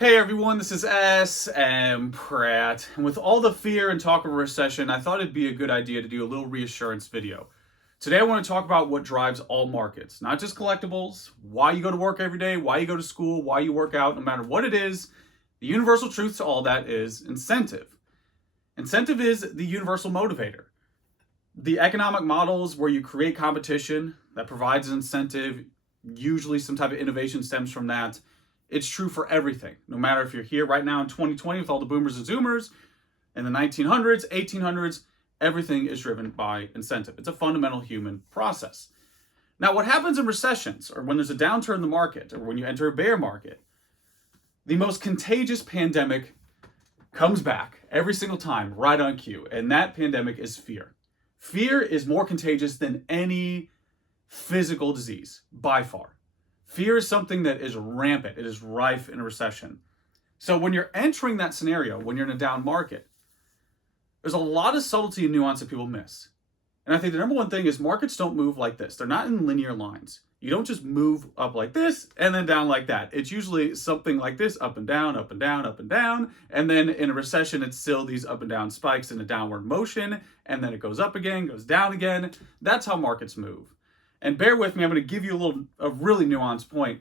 Hey everyone, this is S.M. Pratt, and with all the fear and talk of a recession, I thought it'd be a good idea to do a little reassurance video. Today I want to talk about what drives all markets, not just collectibles, why you go to work every day, why you go to school, why you work out, no matter what it is. The universal truth to all that is incentive. Incentive is the universal motivator. The economic models where you create competition that provides an incentive, usually some type of innovation stems from that. It's true for everything. No matter if you're here right now in 2020 with all the boomers and zoomers, in the 1900s, 1800s, everything is driven by incentive. It's a fundamental human process. Now, what happens in recessions, or when there's a downturn in the market, or when you enter a bear market, the most contagious pandemic comes back every single time, right on cue, and that pandemic is fear. Fear is more contagious than any physical disease, by far. Fear is something that is rampant. It is rife in a recession. So when you're entering that scenario, when you're in a down market, there's a lot of subtlety and nuance that people miss. And I think the number one thing is markets don't move like this. They're not in linear lines. You don't just move up like this and then down like that. It's usually something like this, up and down, up and down, up and down. And then in a recession, it's still these up and down spikes in a downward motion. And then it goes up again, goes down again. That's how markets move. And bear with me, I'm going to give you a really nuanced point.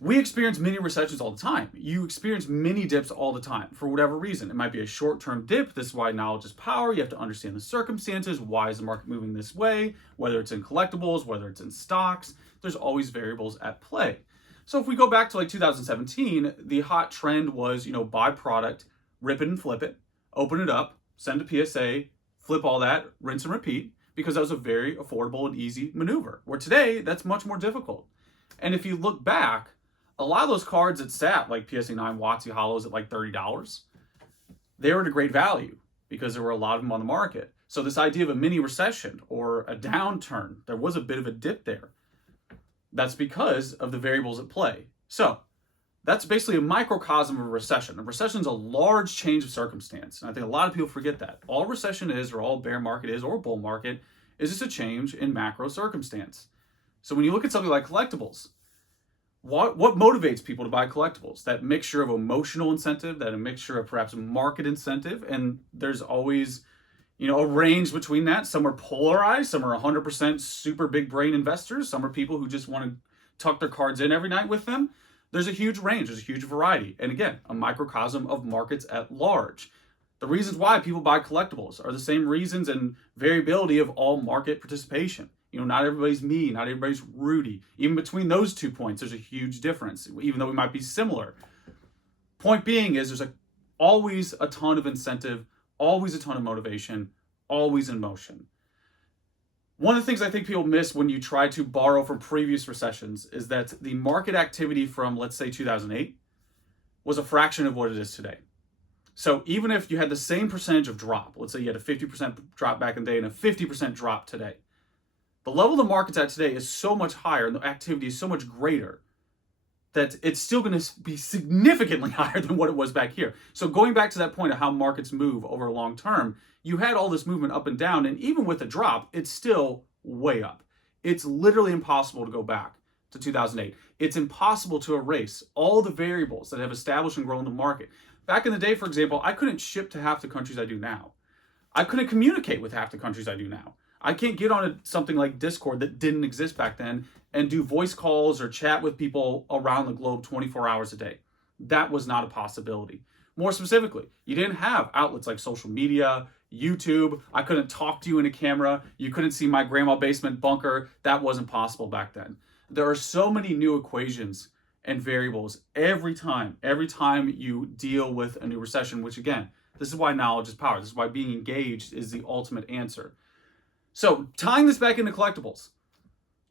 We experience mini recessions all the time. You experience mini dips all the time for whatever reason. It might be a short-term dip. This is why knowledge is power. You have to understand the circumstances. Why is the market moving this way? Whether it's in collectibles, whether it's in stocks, there's always variables at play. So if we go back to like 2017, the hot trend was, buy product, rip it and flip it, open it up, send a PSA, flip all that, rinse and repeat, because that was a very affordable and easy maneuver. Where today, that's much more difficult. And if you look back, a lot of those cards that sat, like PSA 9 WotC Hollows at like $30, they were at a great value because there were a lot of them on the market. So this idea of a mini recession or a downturn, there was a bit of a dip there. That's because of the variables at play. So that's basically a microcosm of a recession. A recession is a large change of circumstance. And I think a lot of people forget that. All recession is, or all bear market is, or bull market, is just a change in macro circumstance. So when you look at something like collectibles, what motivates people to buy collectibles? That mixture of emotional incentive, that a mixture of perhaps market incentive, and there's always, a range between that. Some are polarized, some are 100% super big brain investors, some are people who just want to tuck their cards in every night with them. There's a huge range, there's a huge variety. And again, a microcosm of markets at large. The reasons why people buy collectibles are the same reasons and variability of all market participation. Not everybody's me, not everybody's Rudy. Even between those 2 points, there's a huge difference, even though we might be similar. Point being is there's always a ton of incentive, always a ton of motivation, always in motion. One of the things I think people miss when you try to borrow from previous recessions is that the market activity from, let's say, 2008 was a fraction of what it is today. So even if you had the same percentage of drop, let's say you had a 50% drop back in the day and a 50% drop today, the level the market's at today is so much higher and the activity is so much greater that it's still going to be significantly higher than what it was back here. So going back to that point of how markets move over a long term, you had all this movement up and down, and even with a drop, it's still way up. It's literally impossible to go back to 2008. It's impossible to erase all the variables that have established and grown the market. Back in the day, for example, I couldn't ship to half the countries I do now. I couldn't communicate with half the countries I do now. I can't get on something like Discord that didn't exist back then and do voice calls or chat with people around the globe 24 hours a day. That was not a possibility. More specifically, you didn't have outlets like social media, YouTube. I couldn't talk to you in a camera. You couldn't see my grandma basement bunker. That wasn't possible back then. There are so many new equations and variables every time you deal with a new recession, which again, this is why knowledge is power. This is why being engaged is the ultimate answer. So tying this back into collectibles,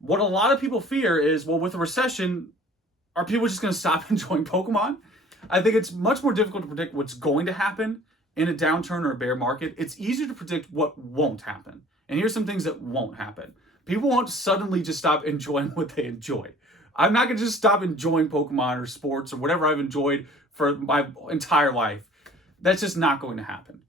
what a lot of people fear is, well, with a recession, are people just going to stop enjoying Pokemon? I think it's much more difficult to predict what's going to happen in a downturn or a bear market. It's easier to predict what won't happen. And here's some things that won't happen. People won't suddenly just stop enjoying what they enjoy. I'm not going to just stop enjoying Pokemon or sports or whatever I've enjoyed for my entire life. That's just not going to happen.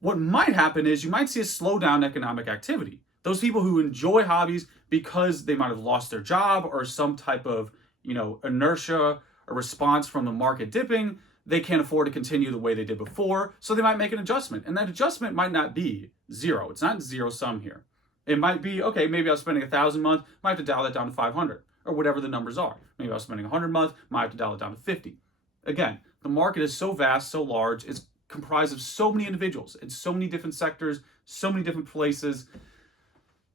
What might happen is you might see a slowdown in economic activity. Those people who enjoy hobbies because they might have lost their job or some type of, inertia a response from the market dipping, they can't afford to continue the way they did before, so they might make an adjustment. And that adjustment might not be zero. It's not zero sum here. It might be, okay, maybe I was spending $1,000 a month, might have to dial that down to 500 or whatever the numbers are. Maybe I was spending 100 a month, might have to dial it down to 50. Again, the market is so vast, so large, it's comprised of so many individuals in so many different sectors, so many different places.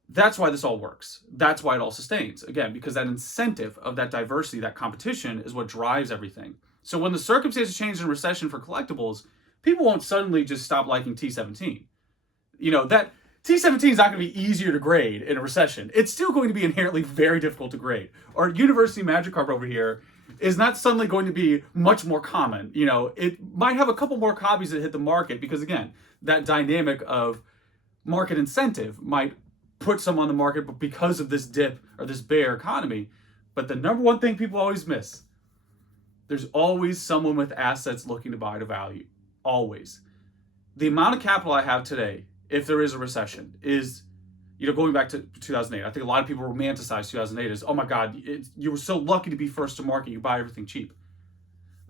That's why this all works. That's why it all sustains. Again, because that incentive of that diversity, that competition is what drives everything. So when the circumstances change in recession for collectibles, people won't suddenly just stop liking T17. That T17 is not going to be easier to grade in a recession. It's still going to be inherently very difficult to grade. Our University Magikarp over here is not suddenly going to be much more common. It might have a couple more copies that hit the market because, again, that dynamic of market incentive might put some on the market, but because of this dip or this bear economy. But the number one thing people always miss, there's always someone with assets looking to buy to value. Always. The amount of capital I have today, if there is a recession, is, going back to 2008. I think a lot of people romanticize 2008 as, oh my God, you were so lucky to be first to market. You buy everything cheap.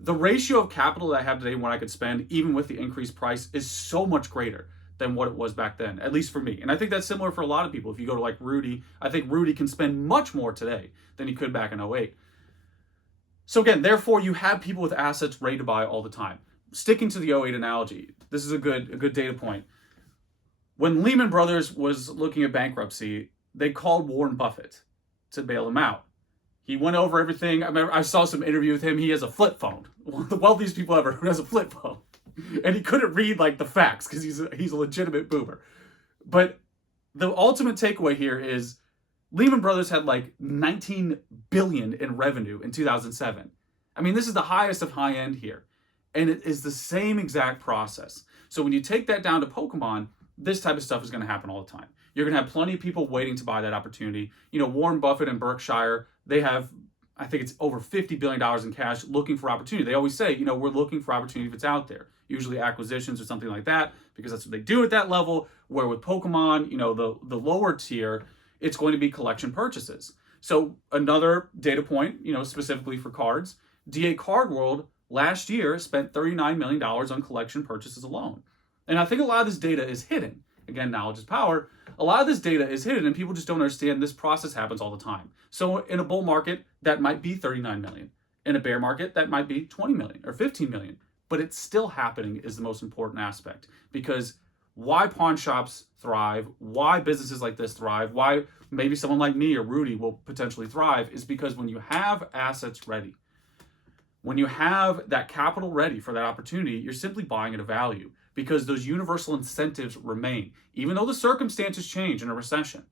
The ratio of capital that I have today and what I could spend, even with the increased price, is so much greater than what it was back then, at least for me. And I think that's similar for a lot of people. If you go to like Rudy, I think Rudy can spend much more today than he could back in 2008. So again, therefore, you have people with assets ready to buy all the time. Sticking to the 2008 analogy, this is a good data point. When Lehman Brothers was looking at bankruptcy, they called Warren Buffett to bail him out. He went over everything. I remember I saw some interview with him. He has a flip phone. One of the wealthiest people ever who has a flip phone. And he couldn't read like the facts because he's a legitimate boomer. But the ultimate takeaway here is Lehman Brothers had like 19 billion in revenue in 2007. I mean, this is the highest of high end here. And it is the same exact process. So when you take that down to Pokemon, this type of stuff is going to happen all the time. You're going to have plenty of people waiting to buy that opportunity. Warren Buffett and Berkshire, they have, I think it's over $50 billion in cash looking for opportunity. They always say, we're looking for opportunity if it's out there. Usually acquisitions or something like that, because that's what they do at that level. Where with Pokemon, the lower tier, it's going to be collection purchases. So another data point, specifically for cards, DA Card World last year spent $39 million on collection purchases alone. And I think a lot of this data is hidden. Again, knowledge is power. A lot of this data is hidden and people just don't understand this process happens all the time. So in a bull market, that might be 39 million. In a bear market, that might be 20 million or 15 million. But it's still happening is the most important aspect. Because why pawn shops thrive, why businesses like this thrive, why maybe someone like me or Rudy will potentially thrive is because when you have assets ready, when you have that capital ready for that opportunity, you're simply buying at a value. Because those universal incentives remain. Even though the circumstances change in a recession,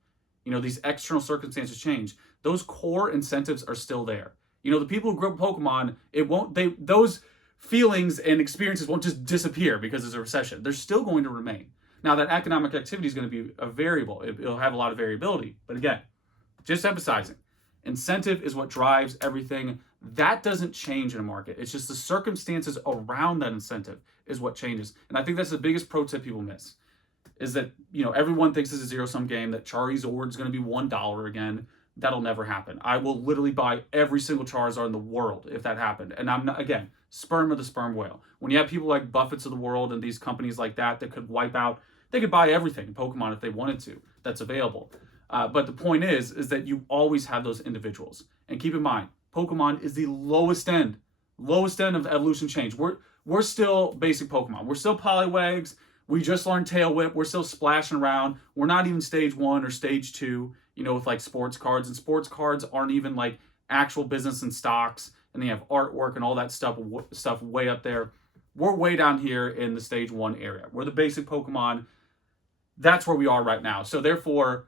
these external circumstances change, those core incentives are still there. The people who grew up Pokemon, those feelings and experiences won't just disappear because there's a recession. They're still going to remain. Now, that economic activity is going to be a variable. It'll have a lot of variability. But again, just emphasizing, incentive is what drives everything. That doesn't change in a market. It's just the circumstances around that incentive is what changes. And I think that's the biggest pro tip people miss is that, everyone thinks this is a zero-sum game, that Charizard is going to be $1 again. That'll never happen. I will literally buy every single Charizard in the world if that happened. And I'm not, again, sperm of the sperm whale. When you have people like Buffett's of the world and these companies like that could wipe out, they could buy everything in Pokemon if they wanted to that's available. But the point is that you always have those individuals. And keep in mind, Pokemon is the lowest end of evolution change. We're still basic Pokemon. We're still Poliwags. We just learned Tail Whip. We're still splashing around. We're not even stage 1 or stage 2, with like sports cards. And sports cards aren't even like actual business and stocks. And they have artwork and all that stuff way up there. We're way down here in the stage 1 area. We're the basic Pokemon. That's where we are right now. So therefore,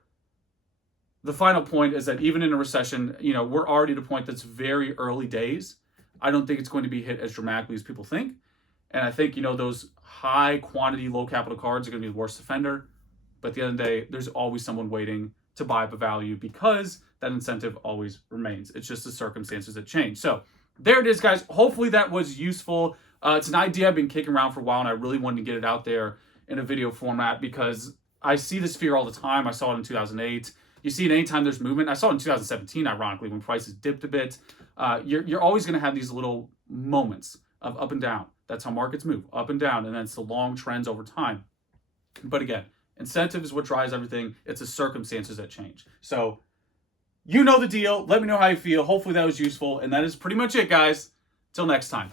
the final point is that even in a recession, we're already at a point that's very early days. I don't think it's going to be hit as dramatically as people think. And I think, those high quantity, low capital cards are going to be the worst offender. But at the end of the day, there's always someone waiting to buy up a value because that incentive always remains. It's just the circumstances that change. So there it is, guys. Hopefully that was useful. It's an idea I've been kicking around for a while, and I really wanted to get it out there in a video format because I see this fear all the time. I saw it in 2008. You see it anytime there's movement. I saw it in 2017, ironically, when prices dipped a bit. You're always going to have these little moments of up and down. That's how markets move, up and down, and then it's the long trends over time. But again, incentive is what drives everything. It's the circumstances that change. So you know the deal. Let me know how you feel. Hopefully that was useful. And that is pretty much it, guys. Till next time.